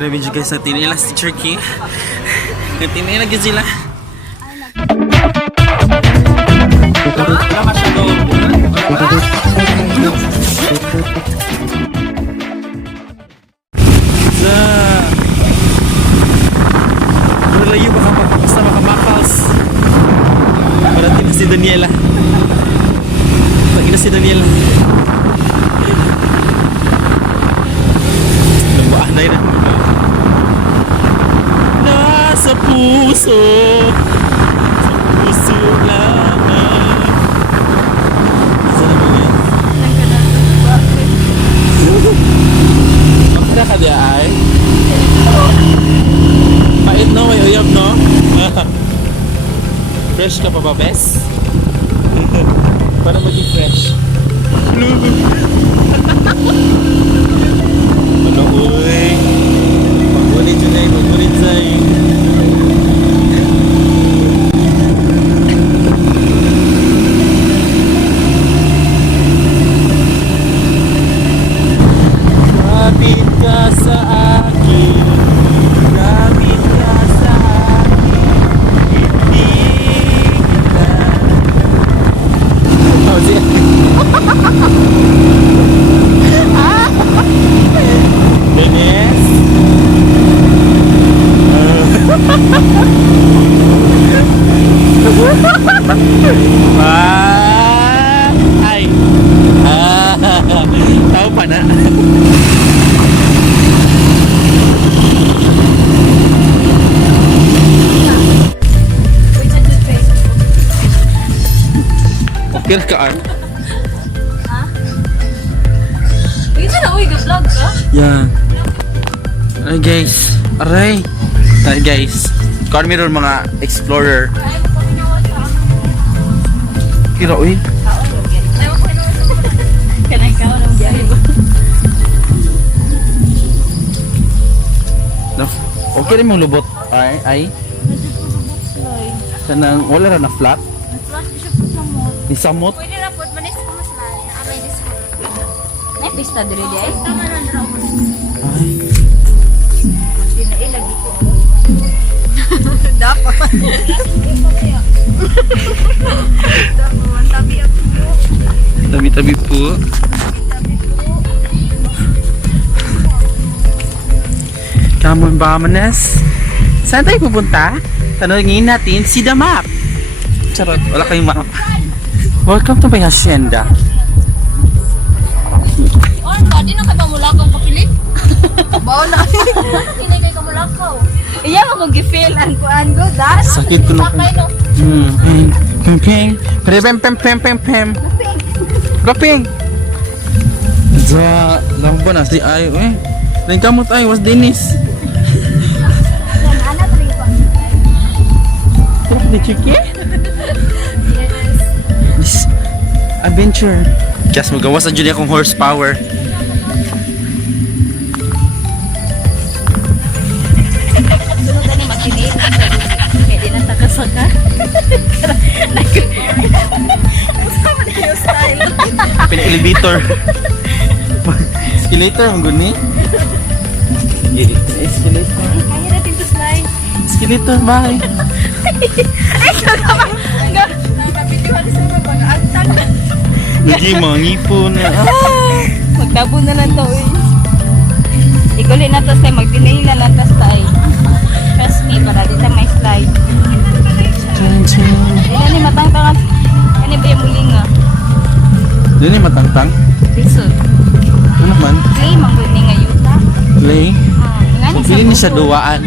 Grabe dyan guys, natinila si Turkey. Natinila dyan sila. Wala masyado. Layo basta makamakals. Parating na si Daniela. Pagi na si Daniela. Nabuaan na yun. Nasa puso. Sa puso lamang. Asa na mo yan? Makita ka diya ay? Pait no, may uyab no? Fresh ka pa ba, bes? Para maging fresh. Ano, uy? Magulit yun ay, magulit sa'yo. Kapit ka sa akin. Kapit ka sa akin. Hindi kita. Oh, siya. Dennis? Ay. Tahu pa na. Okay ka, Arn? Ha? Ito na, uy, ga-vlog ka? Yeah. Ay guys. Aray. Ay guys. Kung meron mga explorer. Ay, mo ko pinawas sa amin. Kira, uy. Ay, mo ko pinawas sa amin. Kanay ka, walang biyahe ba? Okay rin mong lubot. Ay. Sanang wala ra na flat. Flash bishop po sa mo. Ni samot. Pwede na po, manis ko mas lang. Aray, dis ko. May pista diri di ay? Tama na nila ako. Ay. Lagi ko. Dapat. Dapat. Tabi ako. Tabi-tabi po. Come on, Bamanes. Saan tayo pupunta? Tanungin natin si The Map. Charot, wala kayong map. Welcome to my hacienda. Oh, di na kay pamulakaw kapilit? Bawa na. Hindi kay kamulakaw. Iya mo kung gifeel ang kuan go, das. Sakit ko na. Sakay no. Ping. Pem. Goping. Za, lambo na si Ayo eh. Then kamot ay was Dennis. Ana tali pa. Sarap ni Chiki. Yes. Adventure. Just magawas na dyan akong horsepower. Sunod na ni makinig. Kaya di na takasaka. Usama na yung style. Pina-elevator. Escalator ang guni. Escalator. Kaya natin to slide. Escalator, bye. Ay, kagawa. Nakapitiwan sa mga pag-aantang. Hindi mangipo na. Magtabo na lang to eh. Ikuli na to say magtinay na lang tas tay. Trust me para dito may slide. Ina ni matangtang. Ani ba yung muling nga? Dini matangtang. Piso. Ano naman? Clay manggod ni nga yuta. Lay. Ngani Kung pili ni siya duwaan.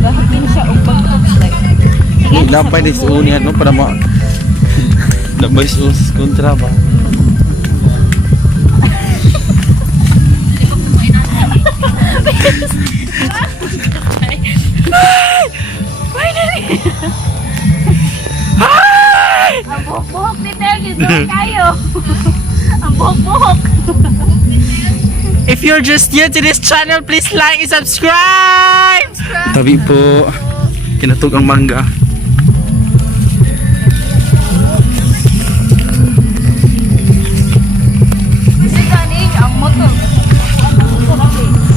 Bakit din siya upang like. Labay na sa unihan no para ma. Labay sa kontra ba? Ang buhok-buhok ni Tergy, doon kayo. Ang buhok-buhok. If you're just new to this channel, please like and subscribe! Tabi po, kinatog ang mangga. Kasi kaning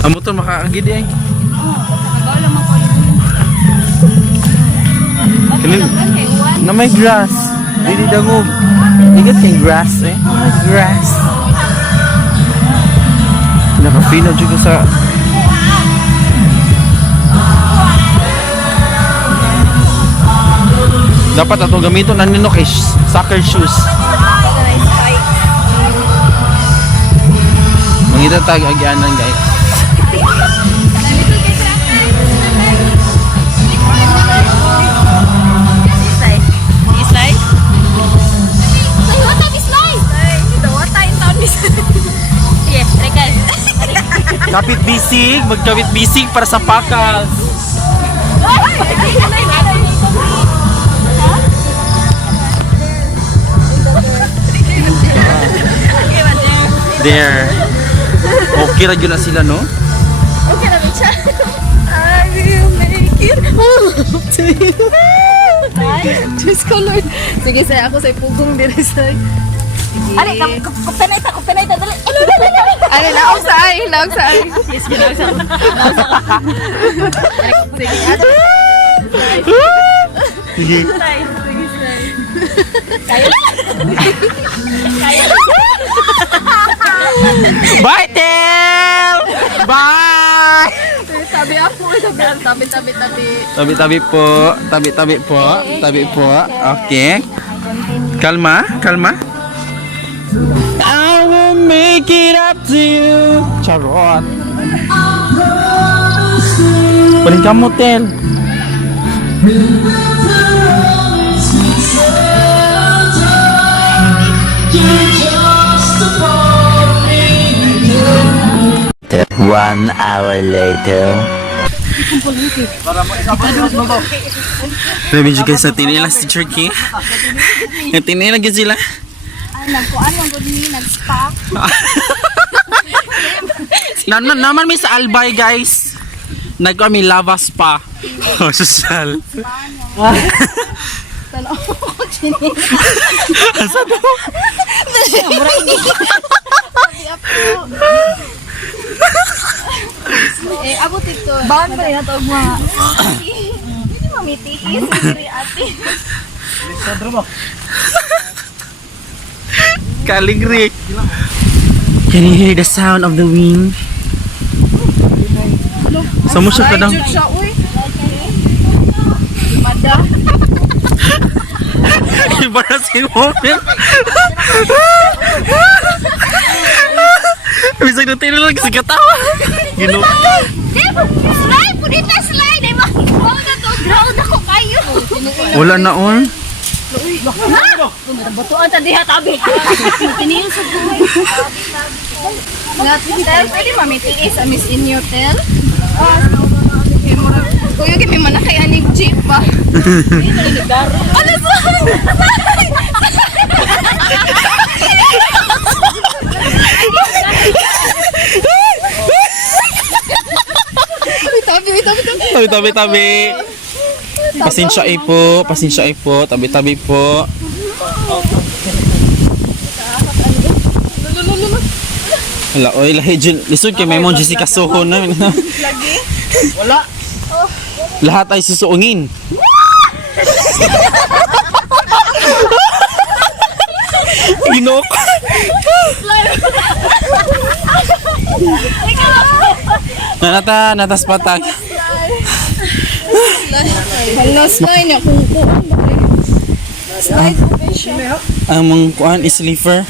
Amo to makaagid eh. Nagaw lang ako yun. Kanin- Okay, one. Na may grass. Dili dangog. Igat kay grass eh. May grass. Naka-feel na juga sa dapat ato gamiton na nino kay soccer shoes. Mangita tag agyanan guys. Kapit bisig, magkapit bisig para sa pakal. There. Okay ra gyud na sila no? Okay na siya. I will make it home to you. Diyos ko Lord. Sige say ako say pugong diri say. Ali, kupenay ta, dali. Ano, naog sa ay. Yes, naog sa. Sige, ate. Sige. Kaya. Bye, Tel! Bye! Tabi ako, tabi. Tabi-tabi po. Tabi-tabi po. Tabi po. Okay. Kalma. I will make it up to you. Charot. Paling kamu, Tel. One hour later. Grabe juga sa tinila si Turkey. Yung tinila gyud sila. Nagkuan lang gud ni nag-spa. Naman may sa Albay guys. Nagkami lava spa. Oh, social. Tanaw ko chini. Asa to? Ako tito. Bawat pa rin nato mga. Hindi mamitikis si ate. Kaligrik. Can you hear the sound of the wind? Samo siya kadang. Mada. Embarrassing moment. Bisa na tayo lang sa katawa. Gino. Slide! Punita slide! Ay, makikita na to. Ground ako kayo. Wala na all. Batuan ta diha tabi. Kiniyo sa buhay. Hotel, pwede mamitiis sa Miss In Hotel? Kuya, kami man na kay anig jeep pa. Ano sa? Tabi. Pasensya ay po. Tabi po. Wala, oy, lahi dyan. Lisod kay may mong Jessica Soho na. Lagi? Wala. Lahat ay susuungin. Inok. Natas patag. Hala, slide niya kung kuan ba kayo? Slide ko kayo siya. Ang mga kuan is liver.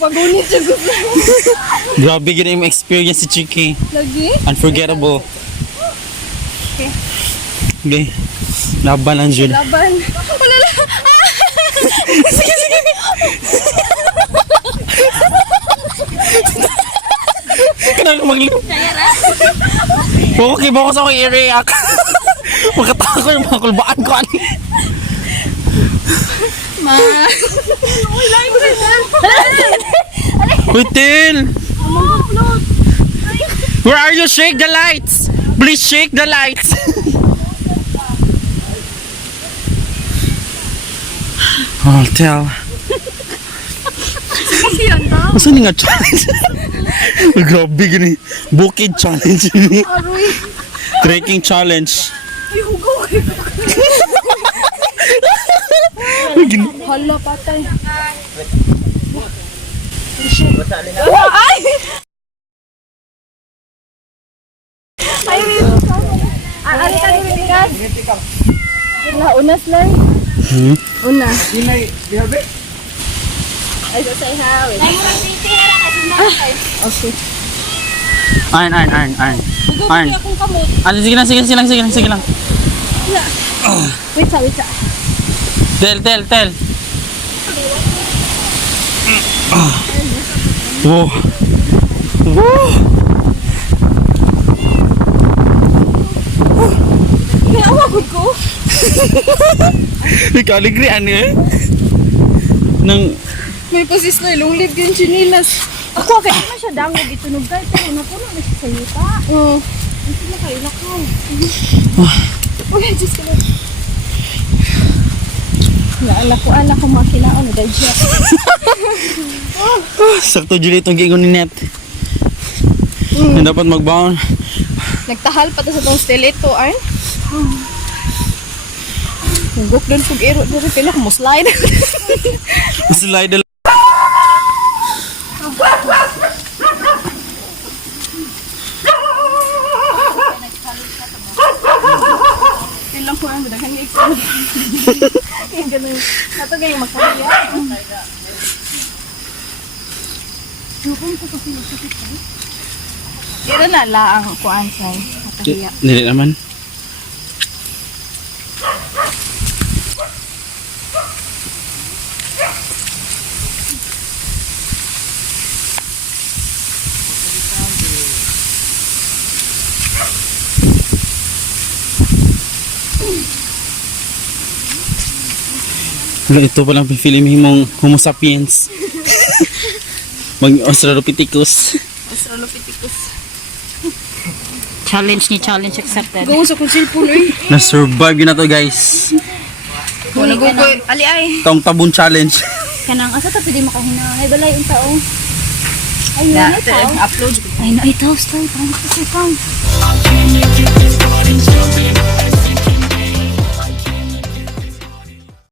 Pagunit siya gusto. Grabe gina yung experience si Chiki. Lagi? Unforgettable. Okay. Laban lang dyan. Laban. Wala na. Sige. Kanang maglip. Okay ba ako sa akong i-react? Magkataka ko yung mga kulbaan ko. Ma. Hotel! Where are you? Shake the lights! Please shake the lights! Hotel. Kasi yun daw. Masa ni nga challenge? Grabe gini. Bukid challenge ini. Aroy. Trekking challenge. Ay, hugaw. Hala, patay. Ay! Ay, ano ka rin bigas? Unas lang. Una. Ay, so say how. Okay. Ayan. Ayan. Akong kamot. Ano, sige lang. Wait sa. Tel. Wow. May awagod ko. Ikaligri, ano eh? Nang, May pasis na ilong live yung chinilas. Ako, kaya naman siya dangog itunog kahit pero napuno na siya sa yuta. Oo. Hindi na kayo lakaw. Uy, Diyos ko lang. Anak ko makinaon na dahil siya. sakto dyan itong gingon ni Net. Na dapat magbaon. Nagtahal pa ta sa tong stiletto, Arn. Hugok doon pag ero dito pila mo slide. Slide lang. Pilang ko ang daghang exam. Yung ganun. Nato gayong makaya. Ira na laang kuan say. Makahiya. Dili naman. Wala, ito palang pipili mong Homo sapiens. Mag-Australopithecus. Australopithecus. Challenge accepted. Go sa kung cellphone eh. Na-survive yun na to, guys. Wala ko ali ay. Taong tabon challenge. Kanang asa ta pwede makahina. Ay balay yung tao. Ay Na, na tao. upload. Ay na itaw style. Parang kasi kang.